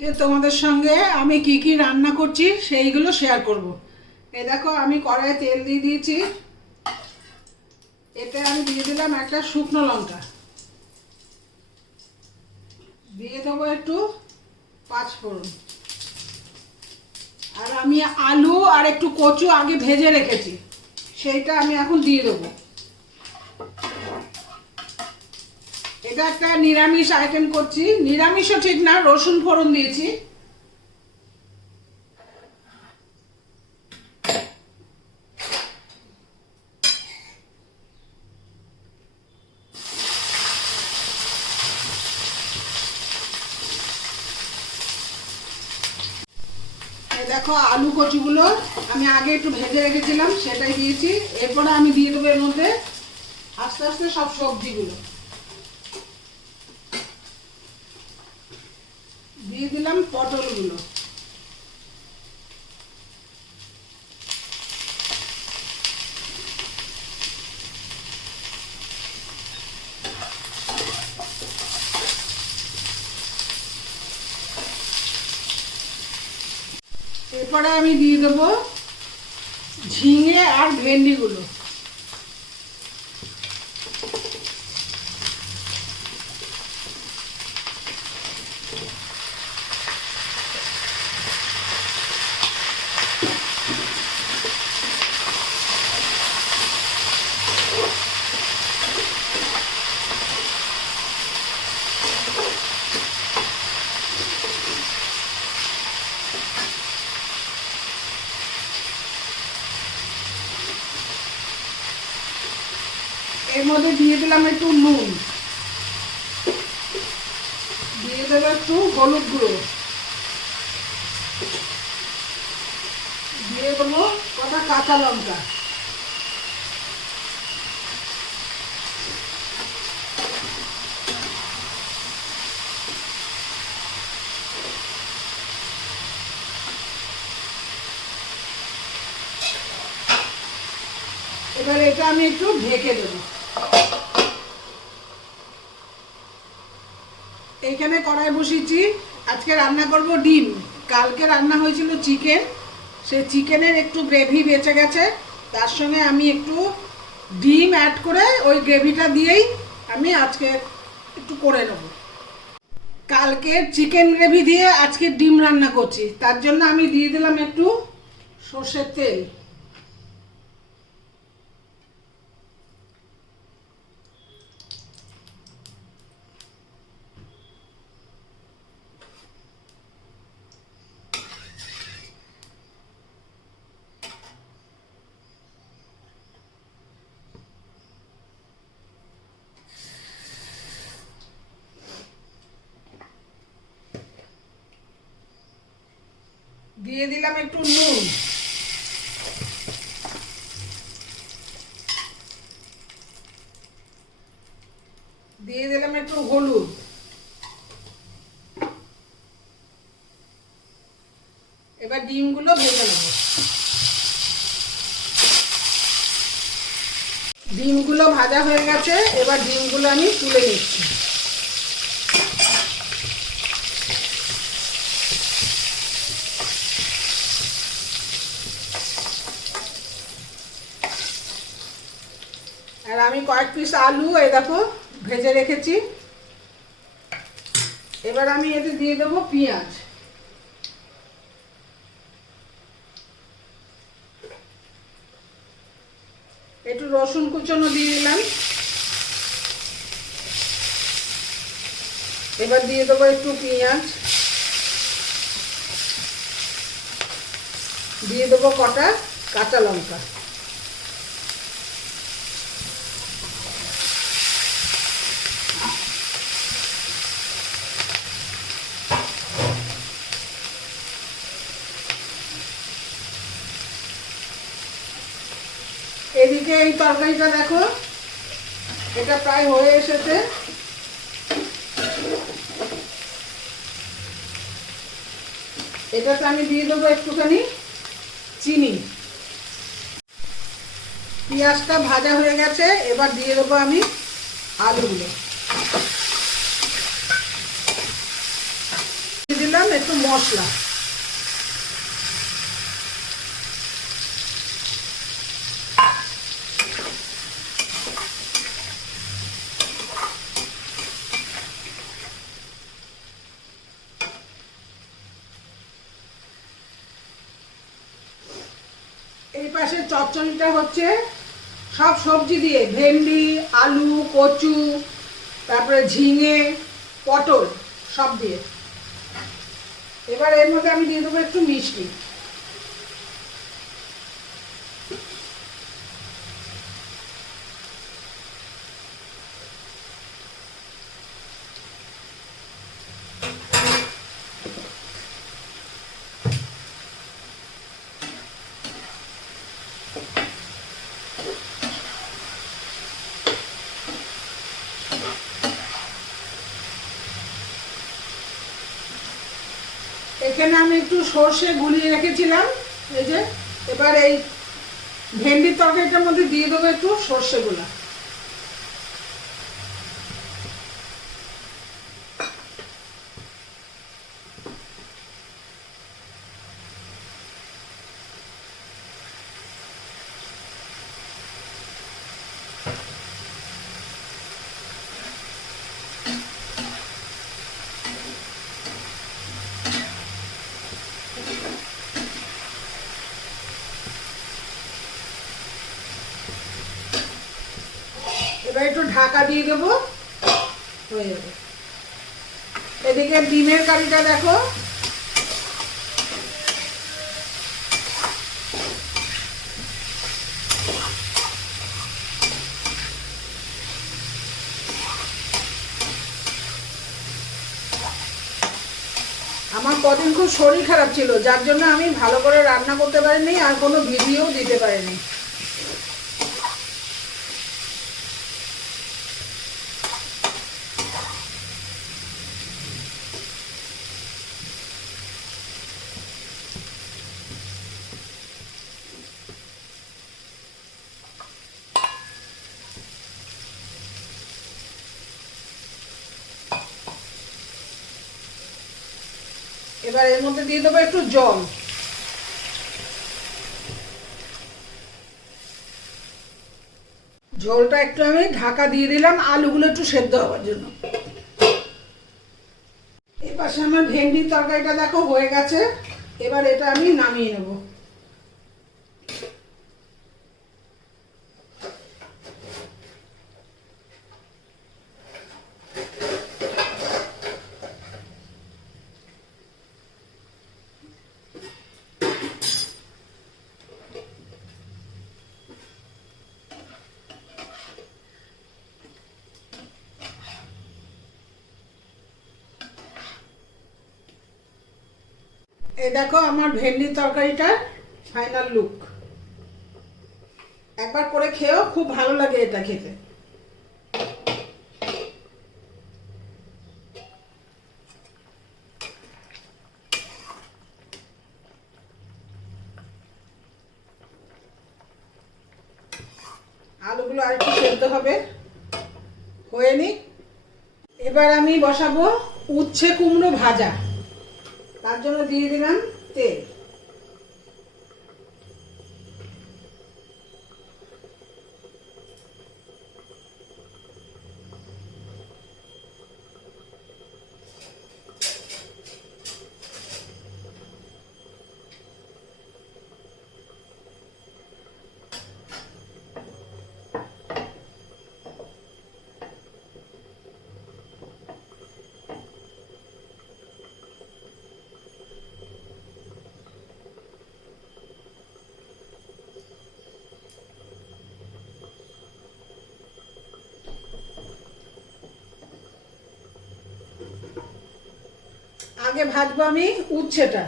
তোমাদের সঙ্গে আমি কি কি রান্না করছি সেইগুলো শেয়ার করব। এই দেখো আমি কড়াইয়ে তেল দিয়ে দিয়েছি। এতে আমি দিয়ে দিলাম একটা শুকনো লঙ্কা, দিয়ে দেবো একটু পাঁচফোড়ন, আর আমি আলু আর একটু কচু আগে ভেজে রেখেছি, সেইটা আমি এখন দিয়ে দেবো। এটা একটা নিরামিষ আইটেম করছি, নিরামিষও ঠিক না, রসুন ফোড়ন দিয়েছি। দেখো আলু কচুগুলো আমি আগে একটু ভেজে রেখেছিলাম, সেটাই দিয়েছি। এরপরে আমি দিয়ে দেবো এর মধ্যে আস্তে আস্তে সব সবজিগুলো দিয়ে দিলাম। পটলগুলো, এরপরে আমি দিয়ে দেবো ঝিঙে আর ভেন্ডিগুলো। এর মধ্যে দিয়ে দিলাম একটু নুন, দিয়ে দেবো একটু হলুদ গুঁড়ো, দিয়ে দেবো কটা কাঁচা লঙ্কা, এবার এটা আমি একটু ঢেকে দেবো। এইখানে কড়াই বসিয়েছি, আজকে রান্না করব ডিম। কালকে রান্না হয়েছিল চিকেন, সেই চিকেনের একটু গ্রেভি বেঁচে গেছে, তার সঙ্গে আমি একটু ডিম অ্যাড করে ওই গ্রেভিটা দিয়েই আমি আজকে একটু করে নেব। কালকে চিকেন গ্রেভি দিয়ে আজকে ডিম রান্না করছি, তার জন্য আমি দিয়ে দিলাম একটু সর্ষের তেল। দিয়ে দিলাম একটু নুন, দিয়ে দিলাম একটু হলুদ, এবার ডিমগুলো ভেজে নেব। ডিমগুলো ভাজা হয়ে গেছে, এবার ডিমগুলো আমি তুলে নিচ্ছি। আর আমি কয়েক পিস আলু এই দেখো ভেজে রেখেছি। এবার আমি এতে দিয়ে দেবো পেঁয়াজ, একটু রসুন কুচনো দিয়ে দিলাম। এবার দিয়ে দেবো একটু পেঁয়াজ, দিয়ে দেবো কটা কাঁচা লঙ্কা, এদিকে এই তরকারিটা দেখো এটা প্রায় হয়ে এসেছে। এটাতে আমি দিয়ে দেবো একটুখানি চিনি। পেঁয়াজটা ভাজা হয়ে গেছে, এবার দিয়ে দেবো আমি আলুগুলো। দিলাম একটু মশলা। এই পাশে চচ্চড়িটা হচ্ছে সব সবজি দিয়ে, ভেন্ডি, আলু, কচু, তারপরে ঝিঙে, পটল সব দিয়ে। এবার এর মধ্যে আমি দিয়ে দেবো একটু মিষ্টি। এখানে আমি একটু সর্ষে গুলিয়ে রেখেছিলাম, এই যে। এবার এই ভেন্ডির তরকারিটার মধ্যে দিয়ে দেবো একটু সর্ষে গুলা। এবার একটু ঢাকা দিয়ে দেবো, হয়ে যাবে। এদিকে ডিমের কারিটা দেখো, আমার কদিন খুব শরীর খারাপ ছিল, যার জন্য আমি ভালো করে রান্না করতে পারিনি আর কোনো ভিডিও দিতে পারিনি। এবার এর মধ্যে দিয়ে দেবো একটু জল। ঝোলটা একটু আমি ঢাকা দিয়ে দিলাম আলুগুলো একটু সেদ্ধ হওয়ার জন্য। এপাশে আমার ভেন্ডির তরকারিটা দেখো হয়ে গেছে। এবার এটা আমি নামিয়ে নেব। এই দেখো আমার ভেন্ডির তরকারিটার ফাইনাল লুক। একবার করে খেয়েও, খুব ভালো লাগে এটা খেতে। আলুগুলো আর একটু সেদ্ধ হবে, হয়ে নি। এবার আমি বসাবো উচ্ছে কুমড়ো ভাজা। তার জন্য দিয়ে দিলাম তেল। আগে ভাজবো আমি উচ্ছেটা।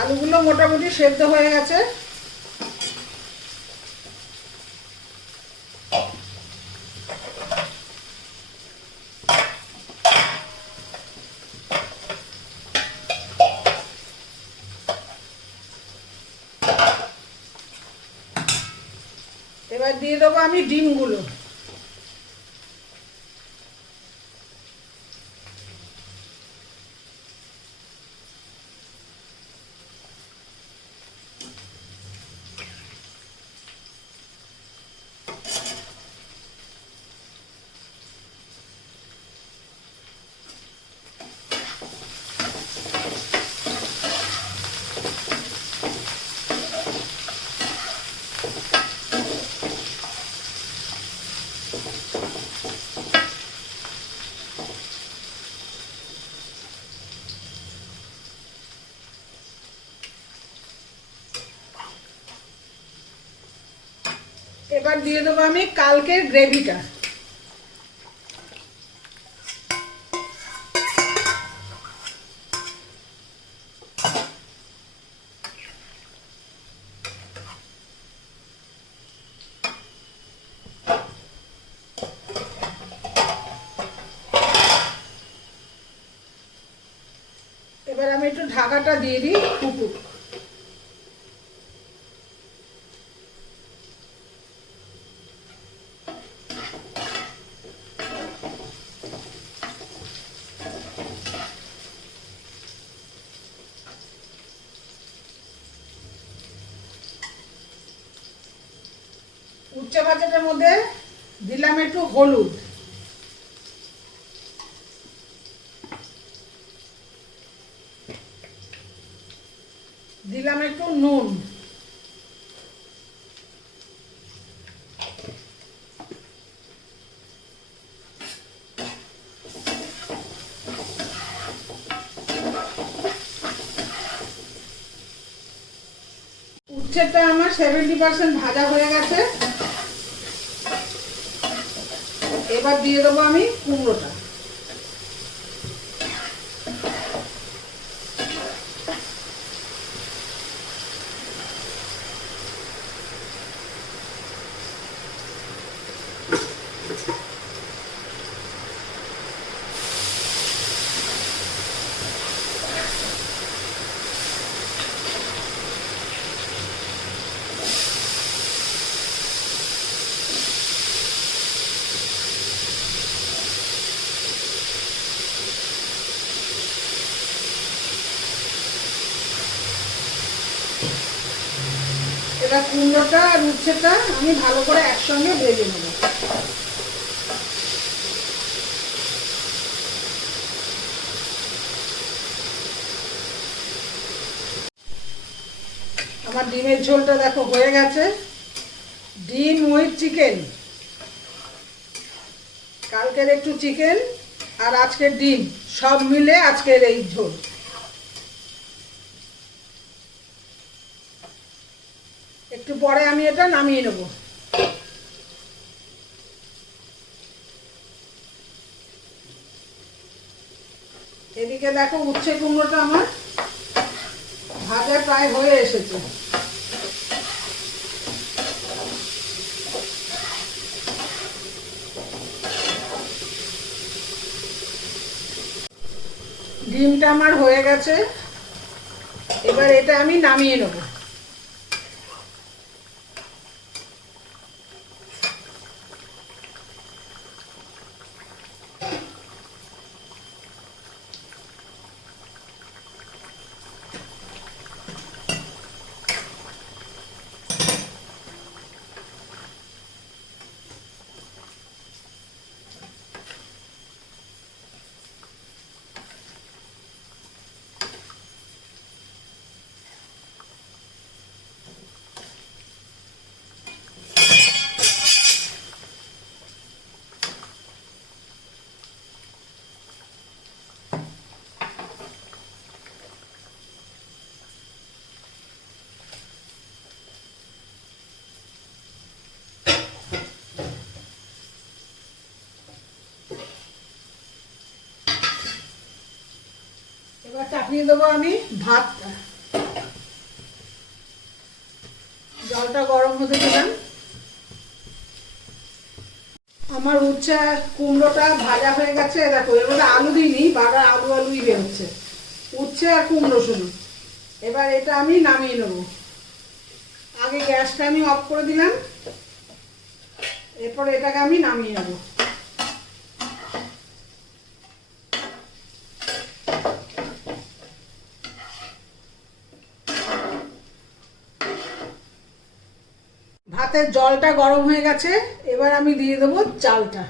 আলুগুলো মোটামুটি সেদ্ধ হয়ে গেছে। এবার দিয়ে দেবো আমি ডিমগুলো। এবার দিয়ে দেবো আমি কালকের গ্রেভিটা। এবার আমি একটু ঢাকাটা দিয়ে দিই ফুটুক। উচ্চে ভাজাটার মধ্যে দিলাম একটু হলুদ, দিলাম একটু নুন, উচ্ছেটা আমার 70% ভাজা হয়ে গেছে। এবার দিয়ে দেবো আমি কুমড়োটা। এবার কুমড়োটা আর উচ্ছেটা আমি ভালো করে একসঙ্গে ভেজে নেব। আমার ডিমের ঝোলটা দেখো হয়ে গেছে। ডিম উইথ চিকেন, কালকের একটু চিকেন আর আজকের ডিম সব মিলে আজকের এই ঝোল। একটু পরে আমি এটা নামিয়ে নেব। এদিকে দেখো উচ্ছে কুমড়োটা আমার ভাজা প্রায় হয়ে এসেছে। ডিমটা আমার হয়ে গেছে। এবার এটা আমি নামিয়ে নেব। এবার চাপিয়ে দেবো আমি ভাতটা। জলটা গরম হতে দিলাম। আমার উচ্ছে কুমড়োটা ভাজা হয়ে গেছে। দেখো এর মধ্যে আলু দিইনি, বাটা আলুই বেরোচ্ছে। উচ্ছে আর কুমড়ো শুধু। এবার এটা আমি নামিয়ে নেব। আগে গ্যাসটা আমি অফ করে দিলাম। এরপর এটাকে আমি নামিয়ে নেব। ভাতের জলটা গরম হয়ে গেছে, এবার আমি দিয়ে দেবো চালটা।